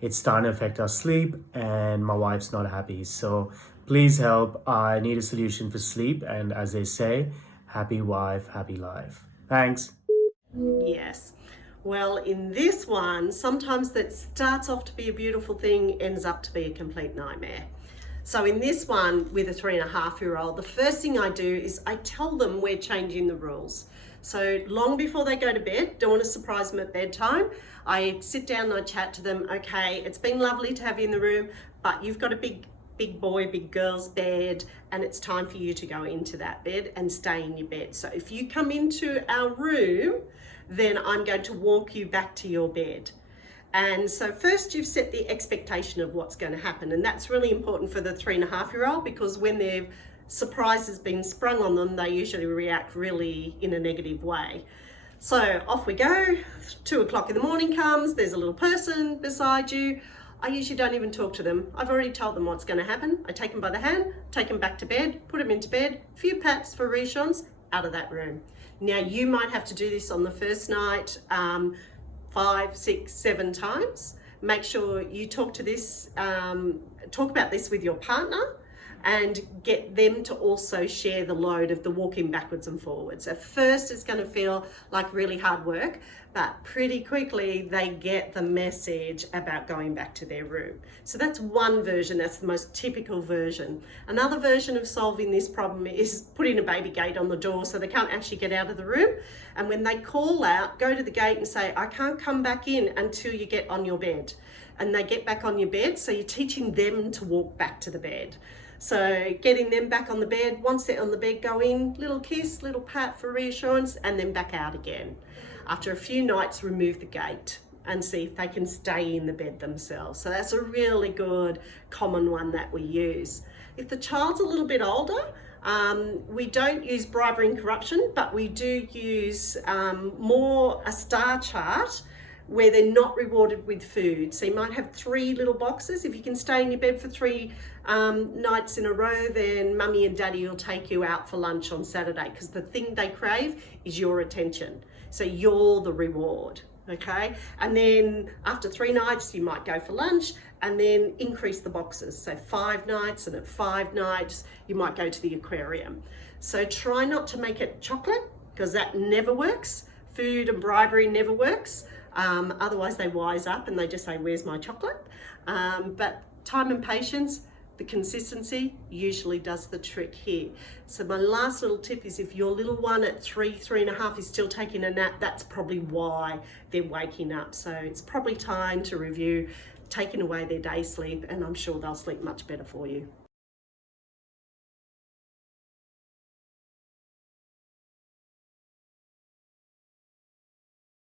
It's starting to affect our sleep, and my wife's not happy. So please help. I need a solution for sleep, and as they say, happy wife, happy life. Thanks. Yes. Well, in this one, sometimes that starts off to be a beautiful thing, ends up to be a complete nightmare. So in this one with a 3.5-year-old, the first thing I do is I tell them we're changing the rules. So long before they go to bed, don't want to surprise them at bedtime, I sit down and I chat to them. Okay, it's been lovely to have you in the room, but you've got a big boy, big girl's bed, and it's time for you to go into that bed and stay in your bed. So if you come into our room, then I'm going to walk you back to your bed. And so first you've set the expectation of what's going to happen. And that's really important for the 3.5-year-old, because when their surprise has been sprung on them, they usually react really in a negative way. So off we go. 2 o'clock in the morning comes, there's a little person beside you. I usually don't even talk to them. I've already told them what's going to happen. I take them by the hand, take them back to bed, put them into bed, a few pats for reassurance, out of that room. Now you might have to do this on the first night 5, 6, 7 times. Make sure you talk about this with your partner and get them to also share the load of the walking backwards and forwards. At first it's going to feel like really hard work, but pretty quickly they get the message about going back to their room. So that's one version, that's the most typical version. Another version of solving this problem is putting a baby gate on the door so they can't actually get out of the room. And when they call out, go to the gate and say, I can't come back in until you get on your bed. And they get back on your bed, so you're teaching them to walk back to the bed. So getting them back on the bed, once they're on the bed, go in, little kiss, little pat for reassurance, and then back out again. After a few nights, remove the gate and see if they can stay in the bed themselves. So that's a really good common one that we use. If the child's a little bit older, we don't use bribery and corruption, but we do use more a star chart where they're not rewarded with food. So you might have 3 little boxes. If you can stay in your bed for 3 nights in a row, then mummy and daddy will take you out for lunch on Saturday, because the thing they crave is your attention. So you're the reward, okay? And then after 3 nights, you might go for lunch and then increase the boxes. So 5 nights, and at 5 nights, you might go to the aquarium. So try not to make it chocolate, because that never works. Food and bribery never works. Otherwise they wise up and they just say, where's my chocolate? But time and patience, the consistency usually does the trick here. So my last little tip is, if your little one at 3, 3.5 is still taking a nap, that's probably why they're waking up. So it's probably time to review taking away their day sleep, and I'm sure they'll sleep much better for you.